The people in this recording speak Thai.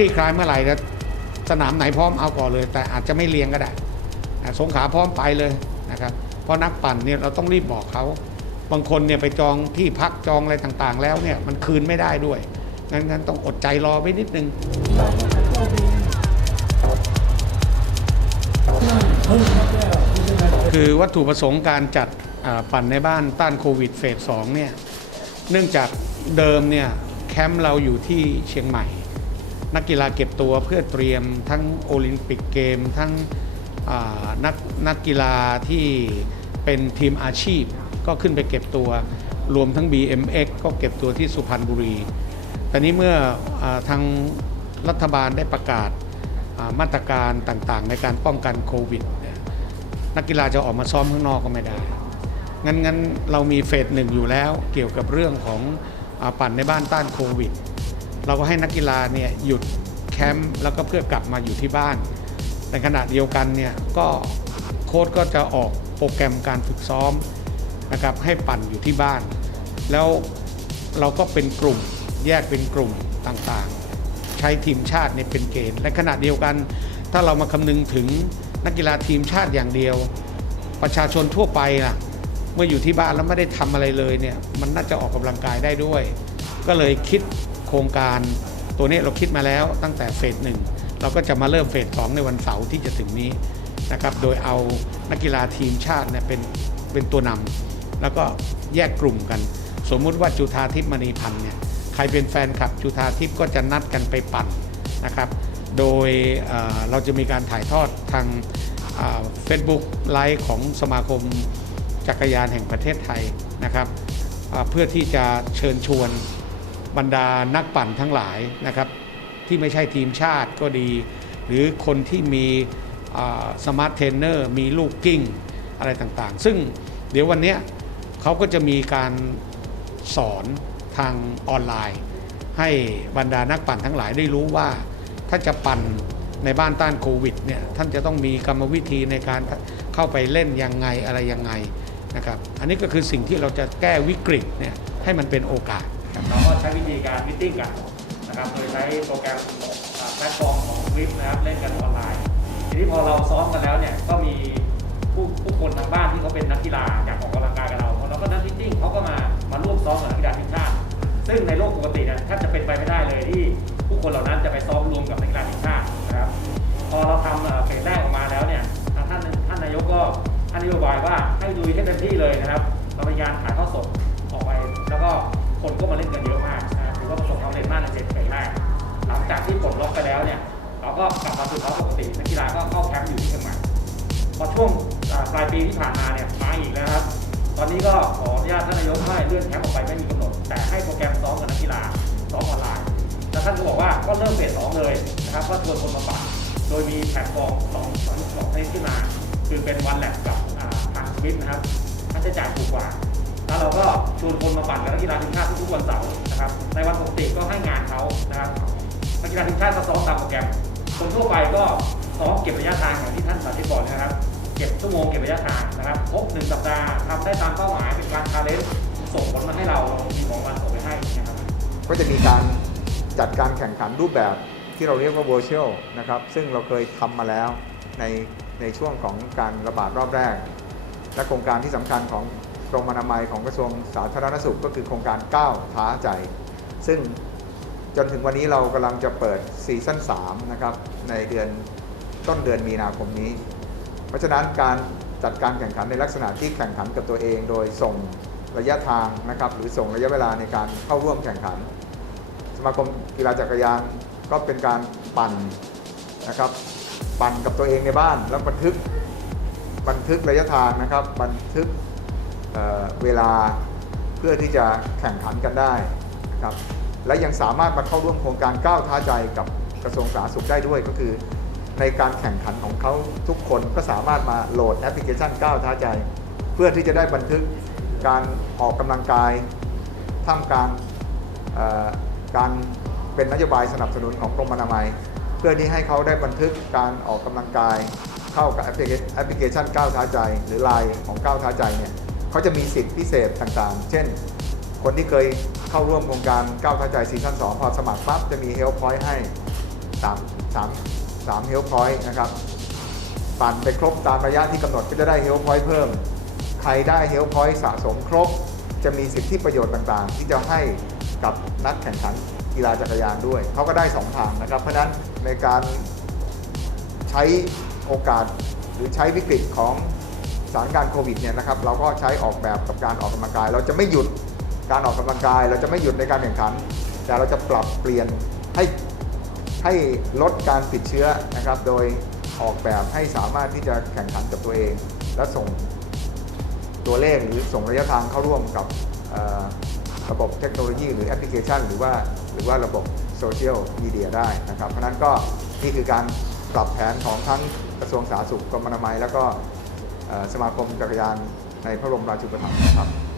ลี่คลายเมื่อไหร่แล้วสนามไหนพร้อมเอาก่อนเลย แต่อาจจะไม่เรียงก็ได้อะสงขาพร้อมไปเลยนะครับเพราะนักปั่นเนี่ยเราต้องรีบบอกเขาบางคนเนี่ยไปจองที่พักจองอะไรต่างๆ แล้วเนี่ยมันคืนไม่ได้ด้วยงั้นงั้นต้องอดใจรอไว้นิดนึงคือวัตถุประสงค์การจัดปั่นในบ้านต้านโควิดเฟสสองเนี่ยเนื่องจากเดิมเนี่ยแคมป์เราอยู่ที่เชียงใหม่ นักกีฬาเก็บตัวเพื่อเตรียมทั้งโอลิมปิกเกม ทั้งนักนักกีฬาที่เป็นทีมอาชีพ ก็ขึ้นไปเก็บตัวรวมทั้ง BMX ก็เก็บตัวที่สุพรรณบุรี ตอนนี้เมื่ออทางรัฐบาลได้ประกาศามาตรการต่างๆ ในการป้องกันโควิด นักกีฬาจะออกมาซ้อมข้างนอกก็ไม่ได้ งั้นงั้นเรามีเฟสหนึ่งอยู่แล้วเกี่ยวกับเรื่องของอปั่นในบ้านต้านโควิด เราก็ให้นักกีฬาเนี่ยหยุดแคมป์แล้วก็เพื่อกลับมาอยู่ที่บ้าน ในขณะเดียวกันเนี่ยก็โค้ชก็จะออกโปรแกรมการฝึกซ้อมนะครับให้ปั่นอยู่ที่บ้าน แล้วเราก็เป็นกลุ่มแยกเป็นกลุ่มต่างๆ ใช้ทีมชาติเนี่ยเป็นเกณฑ์และขณะเดียวกัน ถ้าเรามาคำนึงถึงนักกีฬาทีมชาติอย่างเดียว ประชาชนทั่วไปล่ะเมื่ออยู่ที่บ้านแล้วไม่ได้ทำอะไรเลยเนี่ยมันน่าจะออกกำลังกายได้ด้วย ก็เลยคิด โครงการ ตัวนี้เราคิดมาแล้วตั้งแต่เฟสหนึ่งเราก็จะมาเริ่มเฟสสองในวันเสาร์ที่จะถึงนี้นะครับโดยเอานักกีฬาทีมชาติเนี่ยเป็นเป็นตัวนำแล้วก็แยกกลุ่มกัน สมมุติว่าจุธาทิพย์มณีพันธ์เนี่ยใครเป็นแฟนคลับจุธาทิพย์ก็จะนัดกันไปปั่นนะครับ โดยเเราจะมีการถ่ายทอดทางเฟซบุ๊กไลฟ์ของสมาคมจักรยานแห่งประเทศไทยนะครับเพื่อที่จะเชิญชวน บรรดานักปั่นทั้งหลายนะครับที่ไม่ใช่ทีมชาติก็ดี หรือคนที่มีสมาร์ทเทรนเนอร์มีลูกกิ้งอะไรต่างๆ ซึ่งเดี๋ยววันนี้เขาก็จะมีการสอนทางออนไลน์ ให้บรรดานักปั่นทั้งหลายได้รู้ว่า ถ้าจะปั่นในบ้านต้านโควิดเนี่ยท่านจะต้องมีกรรมวิธีในการเข้าไปเล่นยังไงอะไรยังไงนะครับอันนี้ก็คือสิ่งที่เราจะแก้วิกฤตเนี่ยให้มันเป็นโอกาส เราก็ใช้วิธีการมิทติ้งกันนะครับโดยใช้โปรแกรมแพลตฟอร์มของคลิปนะครับเล่นกันออนไลน์ ทีนี้พอเราซ้อมกันแล้วเนี่ยก็มีผู้ผู้คนทางบ้านที่เขาเป็นนักกีฬาอยากออกกำลังกายกับเราพอเราก็นัดมิทติ้งเขาก็มามาร่วมซ้อมกับนักกีฬาทีมชาติซึ่งในโลกปกติเนี่ยแทบจะเป็นไปไม่ได้เลยที่ผู้คนเหล่านั้นจะไปซ้อมรวมกับนักกีฬาทีมชาตินะครับพอเราทำเฟสแรกออกมาแล้วเนี่ยท่านท่านนายกก็ท่านนโยบายว่าให้ดูให้เต็มที่เลยนะครับ ช่วงปลายปีที่ผ่านมาเนี่ยมาอีกแล้วครับ ตอนนี้ก็ขออนุญาตท่านนายกให้เลื่อนแคมป์ออกไปไม่มีกำหนด แต่ให้โปรแกรมซ้อมกับนักกีฬาซ้อมออนไลน์ แล้วท่านก็บอกว่าก็เริ่มเฟสสองเลยนะครับก็ชวนคนมาปั่นโดยมีแพลตฟอร์มสองสองสองชนิดขึ้นมา คือเป็นวันแลบกับทางสวิตนะครับค่าใช้จ่ายถูกกว่า แล้วเราก็ชวนคนมาปั่นกับนักกีฬาทีมชาติทุกวันเสาร์นะครับ ในวันปกติก็ให้งานเขานะครับนักกีฬาทีมชาติก็ซ้อมตามโปรแกรมคนทั่วไปก็ซ้อมเก็บระยะทางอย่างที่ท่านสาธิตบอกนะครับ เก็บชั่วโมงเก็บระยะทางนะครับครบหนึ่งสัปดาห์ทำได้ตามเป้าหมายเป็นการชาเลนจ์ส่งผลมาให้เรามีของรางวัลส่งไปให้นะครับก็จะมีการจัดการแข่งขันรูปแบบที่เราเรียกว่า virtual นะครับซึ่งเราเคยทำมาแล้วในในช่วงของการระบาดรอบแรก และโครงการที่สำคัญของกรมอนามัยของกระทรวงสาธารณสุขก็คือโครงการก้าวท้าใจ ซึ่งจนถึงวันนี้เรากำลังจะเปิดซีซั่น3นะครับในเดือนต้นเดือนมีนาคมนี้ เพราะฉะนั้นการจัดการแข่งขันในลักษณะที่แข่งขันกับตัวเอง โดยส่งระยะทางนะครับหรือส่งระยะเวลาในการเข้าร่วมแข่งขัน สมาคมกีฬาจักรยานก็เป็นการปั่นนะครับปั่นกับตัวเองในบ้านแล้วบันทึกบันทึกระยะทางนะครับ บันทึกเเวลาเพื่อที่จะแข่งขันกันได้นะครับและยังสามารถมาเข้าร่วมโครงการก้าวท้าใจกับกระทรวงสาธารณสุขได้ด้วยก็คือ ในการแข่งขันของเขาทุกคนก็สามารถมาโหลดแอปพลิเคชันก้าวท้าใจ เพื่อที่จะได้บันทึกการออกกำลังกายท่ามกลางการเป็นนโยบายสนับสนุนของกรมอนามัย เพื่อที่ให้เขาได้บันทึกการออกกำลังกาย เข้ากับแอปพลิเคชันก้าวท้าใจ หรือไลน์ของก้าวท้าใจเนี่ยเขาจะมีสิทธิพิเศษต่างๆ เช่น คนที่เคยเข้าร่วมโครงการก้าวท้าใจซีซั่น2พอสมัครปั๊บจะมีเฮลพอยต์ให้3 3 3เฮลพอยต์นะครับ ปั่นไปครบตามระยะที่กำหนดก็จะได้เฮลพอยต์เพิ่ม ใครได้เฮลพอยต์สะสมครบ จะมีสิทธิประโยชน์ต่างๆ ที่จะให้กับนักแข่งขันกีฬาจักรยานด้วย เขาก็ได้ 2 ทางนะครับ เพราะนั้นในการใช้โอกาสหรือใช้วิกฤตของสถานการณ์โควิดเนี่ยนะครับเราก็ใช้ออกแบบกับการออกกำลังกาย เราจะไม่หยุดการออกกำลังกาย เราจะไม่หยุดในการแข่งขัน แต่เราจะปรับเปลี่ยนให้ ให้ลดการติดเชื้อนะครับ โดยออกแบบให้สามารถที่จะแข่งขันกับตัวเอง และส่งตัวเลขหรือส่งระยะทางเข้าร่วมกับระบบเทคโนโลยีหรือแอปพลิเคชัน หรือว่าหรือว่าระบบโซเชียลมีเดียได้นะครับ เพราะนั้นก็นี่คือการปรับแผนของทั้งกระทรวงสาธารณสุขกรมอนามัย แล้วก็สมาคมจักรยานในพระบรมราชูปถัมภ์นะครับ